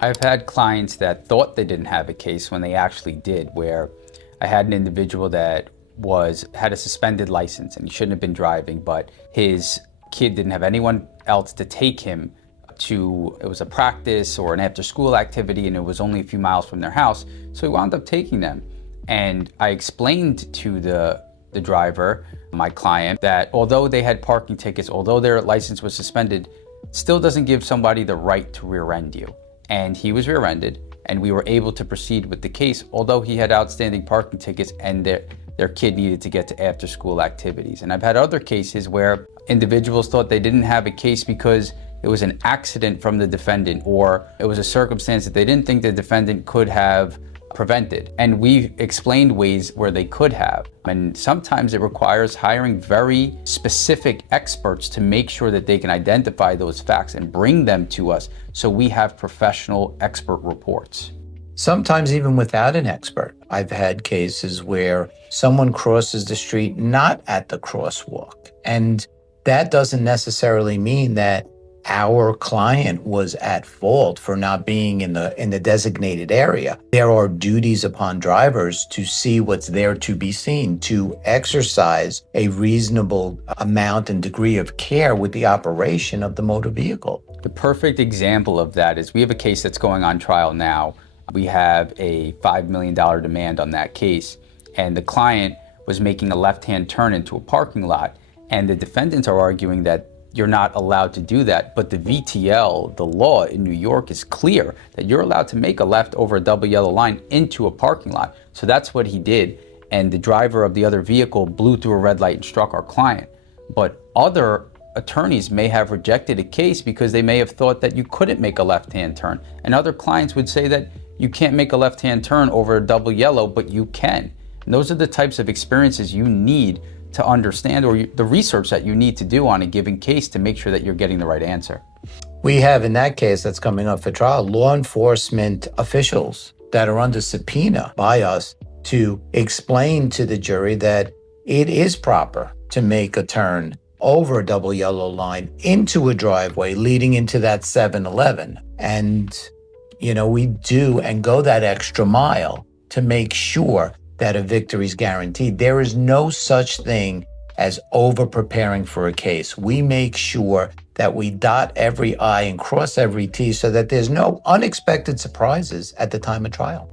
I've had clients that thought they didn't have a case when they actually did, where I had an individual that had a suspended license and he shouldn't have been driving, but his kid didn't have anyone else to take him to, it was a practice or an after school activity, and it was only a few miles from their house. So he wound up taking them. And I explained to the driver, my client, that although they had parking tickets, although their license was suspended, still doesn't give somebody the right to rear-end you. And he was rear-ended, and we were able to proceed with the case, although he had outstanding parking tickets and their kid needed to get to after-school activities. And I've had other cases where individuals thought they didn't have a case because it was an accident from the defendant, or it was a circumstance that they didn't think the defendant could have prevented. And we explained ways where they could have. And sometimes it requires hiring very specific experts to make sure that they can identify those facts and bring them to us so we have professional expert reports. Sometimes even without an expert. I've had cases where someone crosses the street not at the crosswalk. And that doesn't necessarily mean that our client was at fault for not being in the designated area. There are duties upon drivers to see what's there to be seen, to exercise a reasonable amount and degree of care with the operation of the motor vehicle. The perfect example of that is we have a case that's going on trial now. We have a $5 million demand on that case, and the client was making a left-hand turn into a parking lot, and the defendants are arguing that you're not allowed to do that, but the VTL, the law in New York, is clear that you're allowed to make a left over a double yellow line into a parking lot. So that's what he did, and the driver of the other vehicle blew through a red light and struck our client. But other attorneys may have rejected a case because they may have thought that you couldn't make a left-hand turn, and other clients would say that you can't make a left-hand turn over a double yellow, but you can. And those are the types of experiences you need to understand, or the research that you need to do on a given case to make sure that you're getting the right answer. We have, in that case that's coming up for trial, law enforcement officials that are under subpoena by us to explain to the jury that it is proper to make a turn over a double yellow line into a driveway leading into that 7-Eleven. And, we do and go that extra mile to make sure that a victory is guaranteed. There is no such thing as over-preparing for a case. We make sure that we dot every I and cross every T so that there's no unexpected surprises at the time of trial.